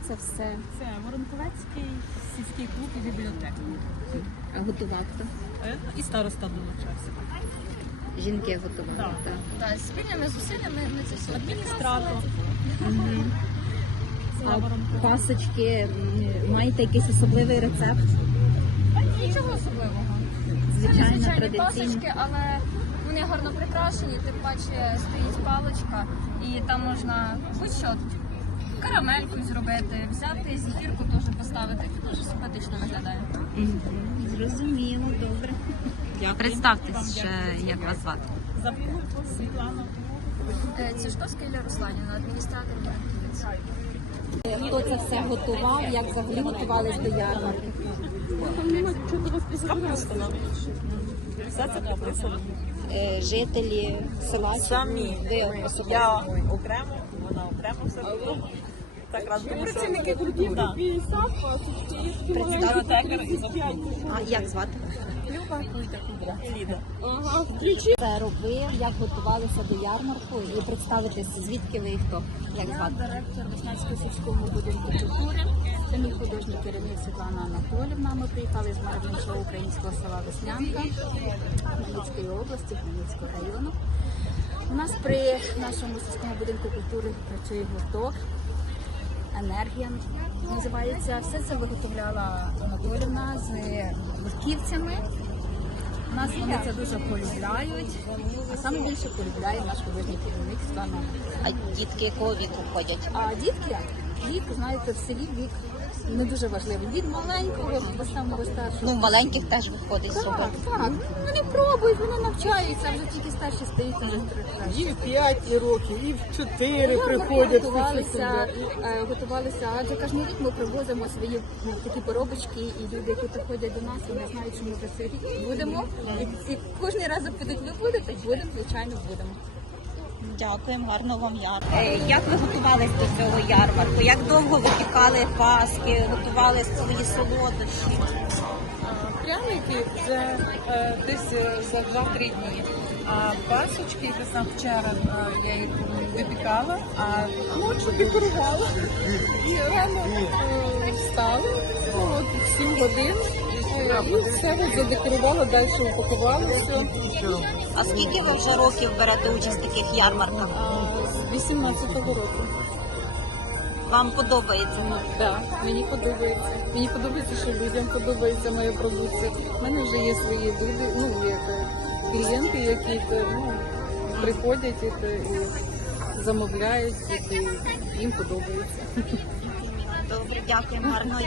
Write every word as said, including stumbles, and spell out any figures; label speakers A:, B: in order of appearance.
A: це все?
B: Це Воронковецький сільський клуб і бібліотека.
A: А готував хто?
B: Е, І староста долучався.
A: Жінки готували,
B: Так.
A: так.
C: Так, спільними зусиллями ми це все
B: Адміністратор.
A: Мгм.
B: Села
A: А
B: Воронковецька.
A: пасочки, м, маєте якийсь особливий рецепт?
C: нічого особливого.
A: Звичайно,
C: Звичайні
A: традиційно.
C: пасочки, але вони гарно прикрашені, тим паче стоїть паличка, і там можна будь-що карамельку зробити, взяти зефірку теж поставити. Дуже симпатично виглядає.
A: Мгм. Зрозуміло, добре.
D: Представтесь ще, як вас звати.
B: Завгуль Світлана.
C: Е, Цішковська Ілля Русланівна, адміністратор Воронківець.
A: Хто це все готував, як взагалі готувались до ярмарки?
B: Капуста. Все це прописано.
A: Е, Жителі села? чи
B: Самі.
A: Ви особисто?
B: Я окремо, вона окремо все робила. Так раз працівники культури. Бібліотекар і завгуль.
A: А як звати?
B: Люба, Ліда.
A: Це робив, як готувалися до ярмарку і представитися, звідки ви і хто? Як
C: Я
A: звати?
C: директор Деснянського сільського будинку культури.
A: Це мій художній керівник Світлана Анатоліївна. Ми приїхали з мальовничого українського села Веснянка Хмельницької області, Хмельницького району. У нас при нашому сільському будинку культури працює гурток. Енергія називається. Все це виготовляла Анатоліївна з гуртківцями. У нас вони це дуже полюбляють, а саме більше полюбляє наш художній керівник Світлана.
D: А дітки якого віку ходять?
A: А дітки, вік, знаєте, в селі вік не дуже важливий. Від маленького до самого старшого.
D: Ну, маленьких теж виходить
A: Так,
D: зробити.
A: так. Вони пробують, вони навчаються, вже тільки старші стають, вже краще.
E: І в п'ять років, і в чотири
A: Ми
E: приходять.
A: готувалися, е, готувалися, адже кожен рік ми привозимо свої ну, такі поробочки, і люди, які приходять до нас, вони знають, що ми вже цей рік будемо. І, і кожен раз запитують, ви будете? Будемо, звичайно, будемо.
D: Дякуємо, гарного вам ярмарку. Як ви готувались до цього ярмарку? Як довго випікали паски, готували свої солодощі?
F: Пряники це е, десь е, за два-три дні. А пасочки, якраз там вчора е, я їх випікала, а ночі декорувала. І рано е, встала, ну, от в сім годин, е, і все от задекорувала, далі упакувала все.
D: А скільки ви вже років берете участь в таких ярмарках?
F: А, з вісімнадцятого року.
D: Вам подобається?
F: Так, мені подобається. Мені подобається, що людям подобається моя продукція. У мене вже є свої люди, ну, як е, клієнти, які то, ну, приходять і, то, і замовляють, і, то, їм подобається.
D: Добре, дякуємо, гарного